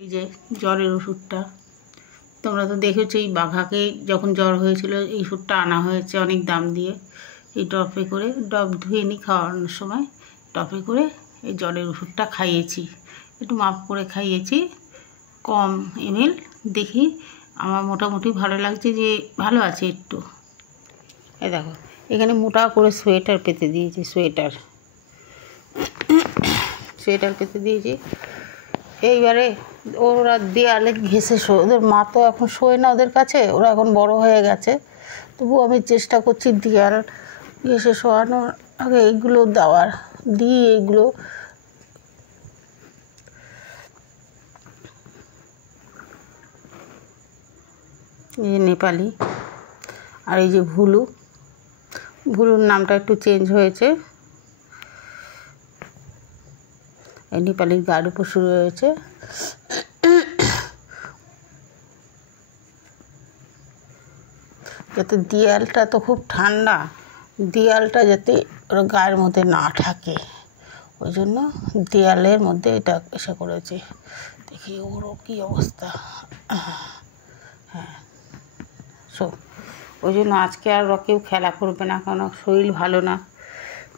এই যে জ্বরের ওষুধটা তোমরা তো দেখেছো, এই বাঘাকে যখন জ্বর হয়েছিল এই ওষুধটা আনা হয়েছে অনেক দাম দিয়ে। এই ড্রপে করে, ড্রপ ধুয়ে নিই খাওয়ানোর সময়, ড্রপে করে এই জ্বরের ওষুধটা খাইয়েছি, একটু মাপ করে খাইয়েছি, কম এমএল। দেখি আমার মোটামুটি ভালো লাগছে, যে ভালো আছে একটু। এই দেখো এখানে মোটা করে সোয়েটার পেতে দিয়েছি, সোয়েটার পেতে দিয়েছি। এইবারে ওরা দেয়ালে ঘেঁষে শোয়, ওদের মা তো এখন শোয় না ওদের কাছে, ওরা এখন বড় হয়ে গেছে। তবু আমি চেষ্টা করছি দেয়াল ঘেঁষে শোয়ানোর আগে এইগুলো দেওয়ার, দিই এইগুলো। এই যে নেপালি, আর এই যে ভুলুর নামটা একটু চেঞ্জ হয়েছে। এই নেপালির গাঢ় পশু রয়েছে। যাতে দেয়ালটা তো খুব ঠান্ডা, দেয়ালটা যাতে ওর গায়ের মধ্যে না থাকে, ওই জন্য দেয়ালের মধ্যে এটা এসে করেছে। দেখি ওরও কী অবস্থা। হ্যাঁ, ওই জন্য আজকে আর কেউ খেলা করবে না, কারণ শরীর ভালো না,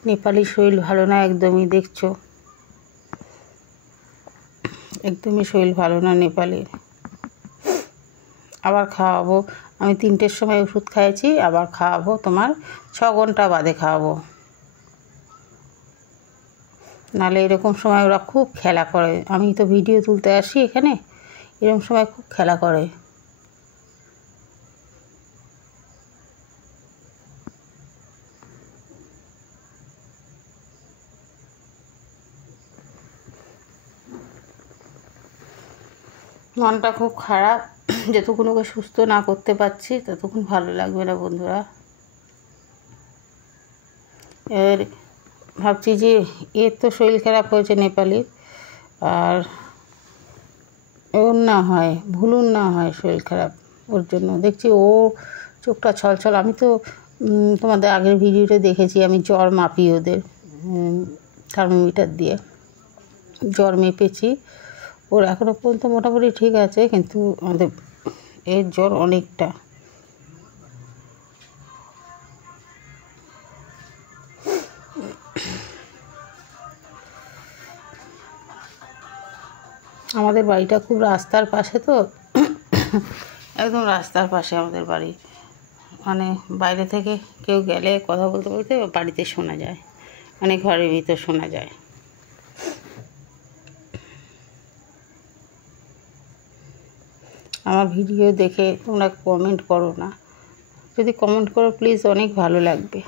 নেপালি শরীর ভালো না একদমই। দেখছো একদমই শরীর ভালো না নেপালির। আবার খাওয়াবো আমি 3টের সময় ওষুধ খাইয়েছি, আবার খাওয়াবো তোমার 6 ঘন্টা বাদে খাওয়াবো। নাহলে এরকম সময় ওরা খুব খেলা করে। আমি তো ভিডিও তুলতে আসি এখানে, এরকম সময় খুব খেলা করে। মনটা খুব খারাপ, যতক্ষণ ওকে সুস্থ না করতে পারছি ততক্ষণ ভালো লাগবে না বন্ধুরা। এর ভাবছি যে এর তো শরীর খারাপ হয়েছে নেপালির, আর ওর না হয় ভুলুর না হয় শরীর খারাপ, ওর জন্য দেখছি ও চোখটা ছলছল। আমি তো তোমাদের আগের ভিডিওতে দেখেছি, আমি জ্বর মাপি ওদের থার্মোমিটার দিয়ে জ্বর মেপেছি। ওর এখনও পর্যন্ত মোটামুটি ঠিক আছে, কিন্তু আমাদের এর জ্বর অনেকটা। আমাদের বাড়িটা খুব রাস্তার পাশে, তো একদম রাস্তার পাশে আমাদের বাড়ি। মানে বাইরে থেকে কেউ গেলে কথা বলতে বলতে বাড়িতে শোনা যায়, মানে ঘরের ভিতর শোনা যায়। আমার ভিডিও দেখে তোমরা কমেন্ট করো না, যদি কমেন্ট করো প্লিজ, অনেক ভালো লাগবে।